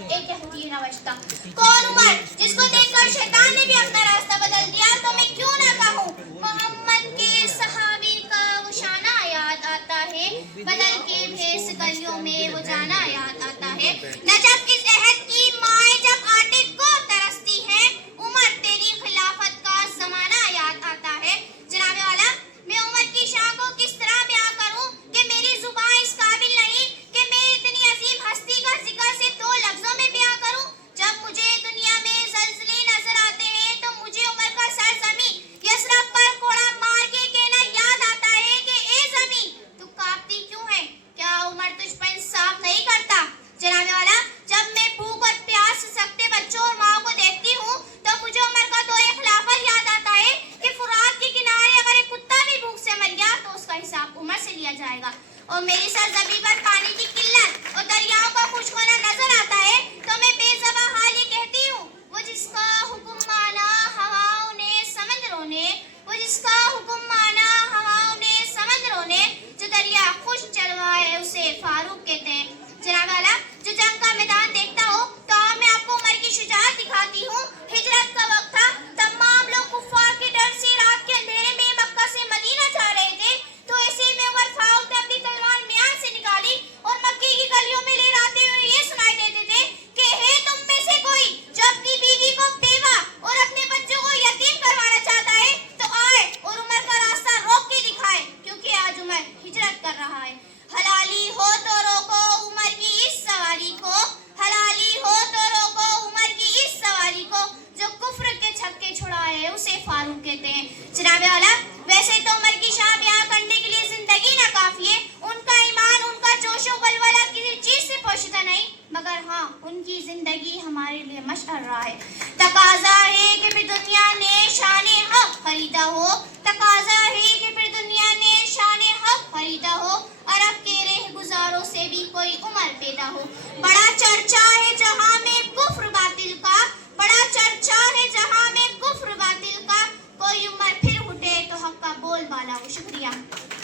ایک کہتی نوشتہ کون عمر جس کو دیکھ کر شیطان نے بھی اپنا راستہ بدل دیا تو میں کیوں نہ کہوں محمد کے صحابی کا وہ شانہ یاد آتا ہے بدل کے بھیس گلیوں میں وہ جانا یاد آتا ہے نجف اس عہد کی مائیں جب آٹے کو ترستی ہے عمر تیری خلافت کا زمانہ یاد آتا ہے جناب والا میں عمر کی شان کو کس طرح بیان کروں کہ میری زبان اس قابل نہیں کہ میں اتنی عظیم ہستی کا ذکر سے 2 لفظوں میں بیان کروں جب مجھے دنیا میں زلزلے نظر آتے ہیں تو مجھے عمر کا سرزمین یثرب پر کوڑا مار کے کہنا یاد آتا ہے کہ اے زمین تو کانپتی کیوں ہے کیا عمر تجھ پر انصاف نہیں کرتا جناب والا جب میں بھوک اور پیاس سے سکتے بچوں اور ماں کو دیکھتی ہوں تو مجھے عمر کا دور خلافت یاد آتا ہے کہ فرات کے کنارے اگر ایک کتا بھی بھوک سے مر گیا تو اس کا حساب عمر سے لیا جائے گا اور میری سرزمین پر پانی کی قلت اور دریاؤں کا خشک ہونا نظر آتا ہے تو میں بے زباں حال یہ کہتی ہوں وہ جس کا حکم مانا ہواؤں نے سمندروں نے وہ جس کا حکم مانا ہواؤں نے سمندروں نے جو دریا خشک چلوائے اسے فاروق کہتے ہیں جناب والا جو جنگ کا میدان دیکھتا ہو تو میں آپ کو عمر کی شجاعت دکھاتی ہوں ہجرت کا وقت تھا تمام لوگ کفار کے ڈر سے رات کے اندھیرے میں مکہ سے مدینہ جا رہے تھے تو ایسے میں عمر فاروق نے اپنی تلوار میان سے نکالی اور مکے کی گلیوں میں لہراتے ہوئے یہ سنائی دیتے تھے کہ ہے تم میں سے کوئی جو اپنی بیوی کو بیوہ اور اپنے بچوں کو یتیم کروانا چاہتا ہے تو آئے اور عمر کا راستہ روک کے دکھائے کیونکہ آج عمر ہجرت کر رہا ہے حلالی ہو تو روکو عمر کی اس سواری کو حلالی ہو تو روکو عمر کی اس سواری کو جو کفر کے چھکے چھڑائے اسے فاروق کہتے ہیں جناب والا ویسے تو عمر کی شان بیان کرنے کے لیے زندگی نہ کافی ہے ان کا ایمان ان کا جوش و ولولہ کسی چیز سے پوشیدہ نہیں مگر ہاں ان کی زندگی ہمارے لیے مشعل راہ ہے تقاضا ہے کہ پھر دنیا نے شان حق خریدا ہو تقاضا ہے کہ پھر دنیا نے شان حق خریدا ہو عرب کے رہ گزاروں سے بھی کوئی عمر پیدا ہو بڑا چرچا ہے جہاں